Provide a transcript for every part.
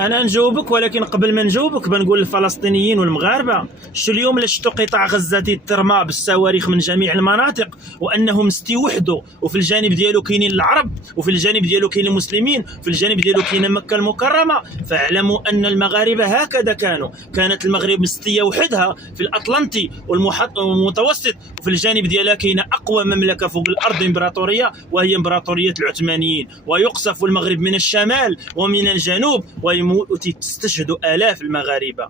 انا نجاوبك، ولكن قبل ما نجاوبك بنقول للفلسطينيين والمغاربه شو اليوم اللي شفتوا قطاع غزه ترمى بالصواريخ من جميع المناطق وانهم استوحدوا، وفي الجانب ديالو كاينين العرب، وفي الجانب ديالو كاين المسلمين، وفي الجانب ديالو كاين مكه المكرمه. فاعلموا ان المغاربه هكذا كانت المغرب مستوحدها في الاطلنطي والمتوسط، وفي الجانب ديالها كاينه اقوى مملكه فوق الارض امبراطوريه، وهي امبراطوريه العثمانيين. ويقصف المغرب من الشمال ومن الجنوب، وتستشهدوا آلاف المغاربة.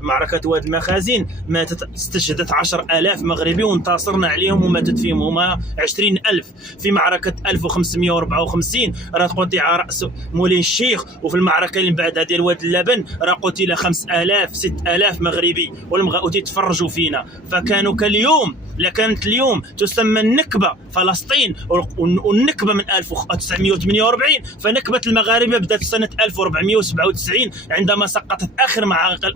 معركة واد المخازن ماتت، استشهدت 10,000 مغربي وانتصرنا عليهم وماتت فيهم هما 20,000. في معركة 1554 راه قطع رأس مولين الشيخ، وفي المعركة اللي بعدها ديال واد اللبن راه قتل 5,000 6,000 مغربي وتتفرجوا فينا. فكانوا كاليوم، لكانت اليوم تسمى النكبة فلسطين، والنكبة من 1948، فنكبة المغاربة بدأت في سنة 1497 عندما سقطت آخر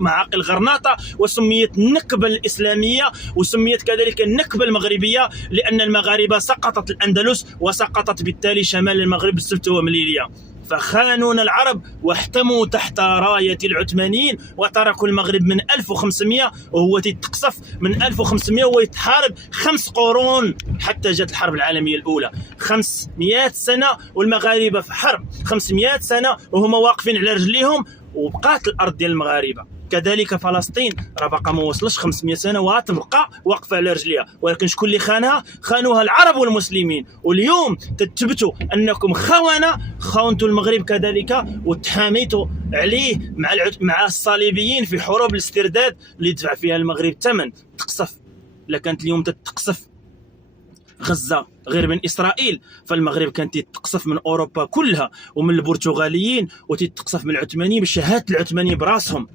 معاقل غرناطة، وسميت النكبة الإسلامية، وسميت كذلك النكبة المغربية، لأن المغاربة سقطت الأندلس وسقطت بالتالي شمال المغرب السبتة ومليلية. فخانونا العرب واحتموا تحت راية العثمانيين وتركوا المغرب من 1500 وهو تتقصف من 1500 وهو يتحارب 5 قرون حتى جات الحرب العالمية الأولى. 500 سنة والمغاربة في حرب، 500 سنة وهما واقفين على رجليهم، وبقات الأرض ديال المغاربة. كذلك فلسطين راه باقا ما وصلش 500 سنه وغتبقى واقفه على رجليها، ولكن شكون اللي خانوها العرب والمسلمين. واليوم تثبتوا انكم خونتوا المغرب كذلك، وتحاميتوا عليه مع الصليبيين في حروب الاسترداد اللي دفع فيها المغرب ثمن. تقصف، لكانت اليوم تتقصف غزة غير من إسرائيل، فالمغرب كانت تتقصف من أوروبا كلها ومن البرتغاليين، وتتقصف من العثمانيين بشهادة العثمانيين براسهم.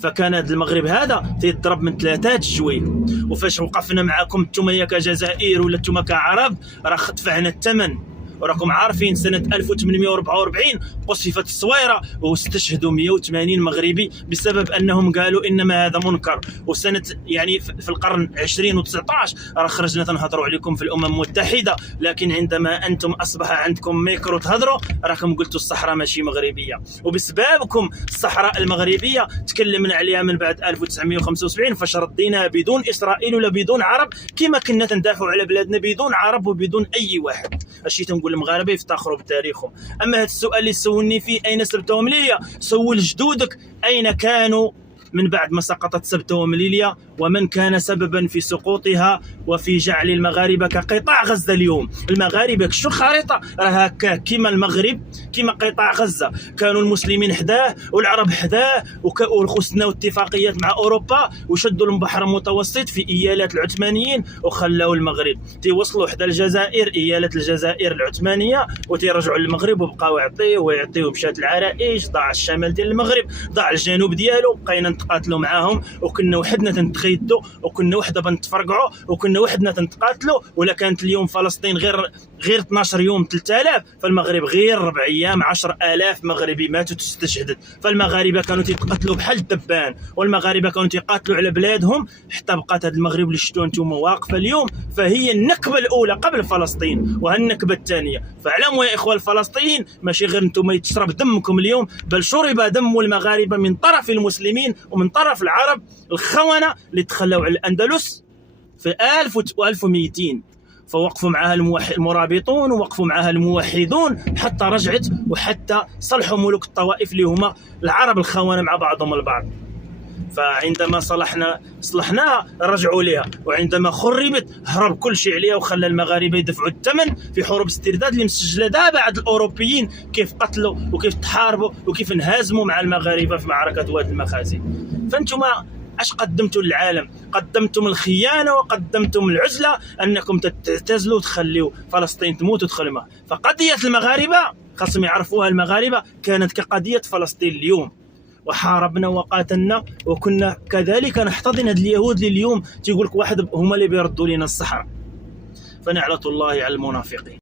فكان هذا المغرب هذا تيضرب من 3 جوي. وفاش وقفنا معكم نتوما يا كجزائر ولا نتوما كعرب راه دفعنا الثمن. وراكم عارفين سنة 1844 قصفت الصويرة واستشهدوا 180 مغربي بسبب أنهم قالوا إنما هذا منكر. وسنة يعني في القرن 20 و19 راه خرجنا تنهضروا عليكم في الأمم المتحدة، لكن عندما أنتم أصبح عندكم ميكرو تهضروا راكم قلتوا الصحراء ماشي مغربية، وبسببكم الصحراء المغربية تكلمنا عليها من بعد 1975 فاش رديناها بدون إسرائيل ولا بدون عرب، كما كنا تندافعوا على بلادنا بدون عرب وبدون أي واحد. الشيء تنقول المغاربه يفتخروا بتاريخهم. اما هذا السؤال اللي سولني فيه اين سبته ومليليا، سول جدودك اين كانوا من بعد ما سقطت سبته ومليليا، ومن كان سببا في سقوطها وفي جعل المغاربه كقطاع غزه اليوم. المغاربه شو خريطه راه هكا كما المغرب كما قطاع غزه، كانوا المسلمين حداه والعرب حداه، وخصنا اتفاقيات مع اوروبا وشدوا البحر المتوسط في ايالات العثمانيين وخلاوا المغرب تيوصلوا حدا الجزائر، ايالات الجزائر العثمانيه، وتيرجعوا للمغرب وبقاو يعطيو مشات العرائش، ضاع الشمال ديال المغرب، ضاع الجنوب ديالو، بقينا نتقاتلوا معاهم، وكنا وحدنا تنتخيدوا، وكنا وحده بنتفرقعوا، وكنا وحدنا تنتقاتلوا. ولا كانت اليوم فلسطين غير 12 يوم 3000، فالمغرب غير 4 ايام 10,000 مغربي ماتوا تستشهدت. فالمغاربه كانوا تيقتلوا بحال الدبان، والمغاربه كانوا تيقاتلوا على بلادهم حتى بقات هذا المغرب اللي شفتوه نتوما واقفه اليوم. فهي النكبه الاولى قبل فلسطين وهالنكبه الثانيه. فاعلموا يا اخوه الفلسطينيين ماشي غير نتوما يتشرب دمكم اليوم، بل شرب دم المغاربه من طرف المسلمين ومن طرف العرب الخونه اللي تخلوا على الأندلس في 1200، فوقفوا معها المرابطون ووقفوا معها الموحدون حتى رجعت، وحتى صلحوا ملوك الطوائف اللي هما العرب الخونه مع بعضهم البعض. فعندما صلحناها رجعوا لها، وعندما خربت هرب كل شيء عليها وخلى المغاربه يدفعوا الثمن في حروب استرداد اللي مسجله دابا عند الاوروبيين كيف قتلوا وكيف تحاربوا وكيف انهزموا مع المغاربه في معركه واد المخازن. فانتم اش قدمتوا للعالم؟ قدمتم الخيانه وقدمتم العزله، انكم تعتزلوا وتخليوا فلسطين تموت وتدخل معها. فقضيه المغاربه خاصهم يعرفوها، المغاربه كانت كقضيه فلسطين اليوم، وحاربنا وقاتلنا، وكنا كذلك نحتضن هاد اليهود اللي اليوم تيقول لك واحد هما اللي بيردوا لنا الصحراء. فنعلة الله على المنافقين.